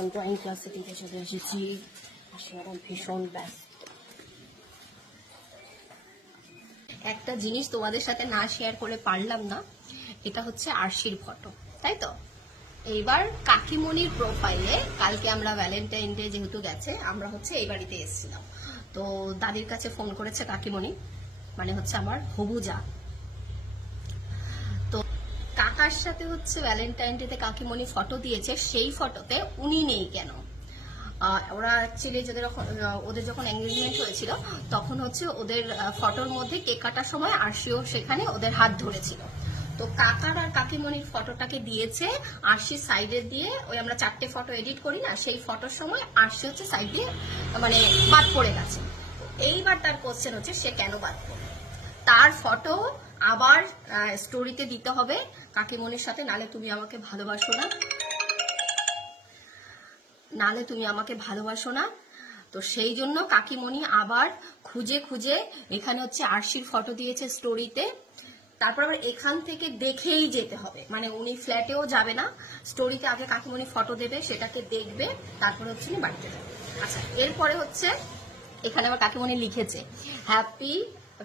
এখন ড্রয়িং ক্লাসে দিতে চলে এসেছি। আসলে এখন ভীষণ ব্যস্ত। একটা জিনিস তোমাদের সাথে না শেয়ার করে পারলাম না, এটা হচ্ছে আরশির ফটো, তাই তো? এইবার কাকিমণির প্রোফাইলে কালকে আমরা ভ্যালেন্টাইন ডে যেহেতু গেছে, আমরা হচ্ছে এই বাড়িতে এসেছিলাম। তো দাদির কাছে ফোন করেছে কাকিমণি, মানে হচ্ছে আমার হবু যা। তো কাকার সাথে হচ্ছে ভ্যালেন্টাইন ডে তে কাকিমণি ফটো দিয়েছে, সেই ফটোতে উনি নেই কেন? ওরা অ্যাকচুয়ালি ওদের যখন এঙ্গেজমেন্ট হয়েছিল তখন হচ্ছে ওদের ফটোর মধ্যে কেক কাটার সময় আরশিও সেখানে ওদের হাত ধরেছিল। তো কাকার আর কাকিমণির ফটোটাকে দিয়েছে আরশি সাইডে দিয়ে, ওই আমরা 4টে ফটো এডিট করি না, সেই ফটোর সময় আরশি হচ্ছে সাইড দিয়ে মানে বাদ পড়ে গেছে। এইবার তার কোশ্চেন হচ্ছে সে কেন বাদ পড়ে, তার ফটো আবার স্টোরিতে দিতে হবে কাকিমণির সাথে, নালে তুমি আমাকে ভালোবাসো না, নালে তুমি আমাকে ভালোবাসো না। তো সেই জন্য কাকিমণি আবার খুঁজে খুঁজে এখানে হচ্ছে আরশির ফটো দিয়েছে স্টোরিতে। তারপর আবার এখান থেকে দেখেই যেতে হবে, মানে উনি ফ্ল্যাটেও যাবে না, স্টোরিতে আগে কাকিমণি ফটো দেবে, সেটাকে দেখবে, তারপরে হচ্ছে উনি বাড়িতে যাবে। আচ্ছা, এরপরে হচ্ছে এখানে আবার কাকিমণি লিখেছে হ্যাপি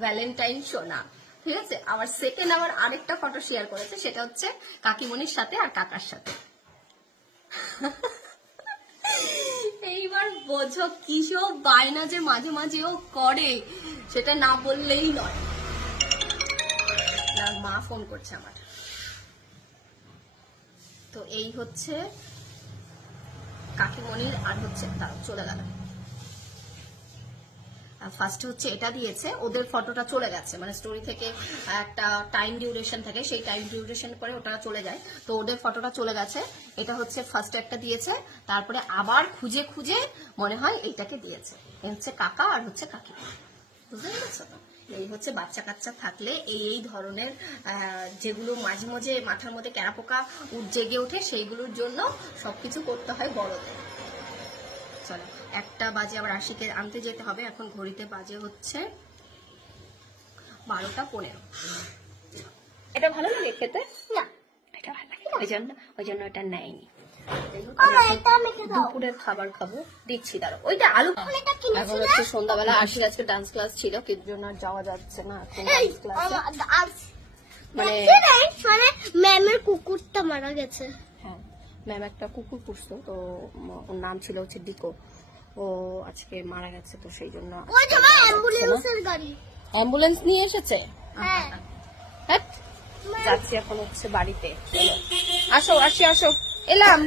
ভ্যালেন্টাইন সোনা, ঠিক আছে। আবার সেকেন্ড আবার আরেকটা ফটো শেয়ার করেছে, সেটা হচ্ছে কাকিমণির সাথে আর কাকার সাথে। এইবার বোঝো কিসব বায়না যে মাঝে মাঝে ও করে, সেটা না বললেই নয়। মা ফোন করছে আমার। তো এই হচ্ছে কাকিমণির, আর হচ্ছে চলে গেল। ফার্স্টে হচ্ছে এটা দিয়েছে, ওদের ফটোটা চলে গেছে, মানে স্টোরি থেকে একটা টাইম ডিউরেশন থাকে, সেই টাইম ডিউরেশন পরে ওটা চলে যায়, তো ওদের ফটোটা চলে গেছে। এটা হচ্ছে ফার্স্ট একটা দিয়েছে, তারপরে আবার খুঁজে খুঁজে মনে হয় এইটাকে দিয়েছে। এই হচ্ছে কাকা আর হচ্ছে কাকি, বুঝতে পেরেছো তো? এই হচ্ছে বাচ্চা কাচ্চা থাকলে এই ধরনের যেগুলো মাঝে মাঝে মাথার মধ্যে ক্যারাপোকা জেগে ওঠে, সেইগুলোর জন্য সবকিছু করতে হয় বড়দের। চলো, 1টা বাজে, আবার আশিকে আনতে যেতে হবে। এখন ঘড়িতে বাজে হচ্ছে 12টা 15। এটা ভালো লাগে খেতে না, এটা ভালো লাগে ওই জন্য এটা নেয়নি। দুপুরের খাবার খাবো, দিচ্ছি দাঁড়ো। ওইটা আলু। এখন হচ্ছে সন্ধ্যাবেলা, আশির আজকে ডান্স ক্লাস ছিল, কিন্তু জন্য আর যাওয়া যাচ্ছে না এখন ডান্স ক্লাসে। মানে ম্যামের কুকুরটা মারা গেছে। হ্যাঁ, ম্যাম একটা কুকুর পুষতো, তো ওর নাম ছিল হচ্ছে ডিকো, ও আজকে মারা গেছে, তো সেই জন্য অ্যাম্বুলেন্স নিয়ে এসেছে। হ্যাঁ, যাচ্ছি এখন হচ্ছে বাড়িতে। আসো আসো আসো, এলাম।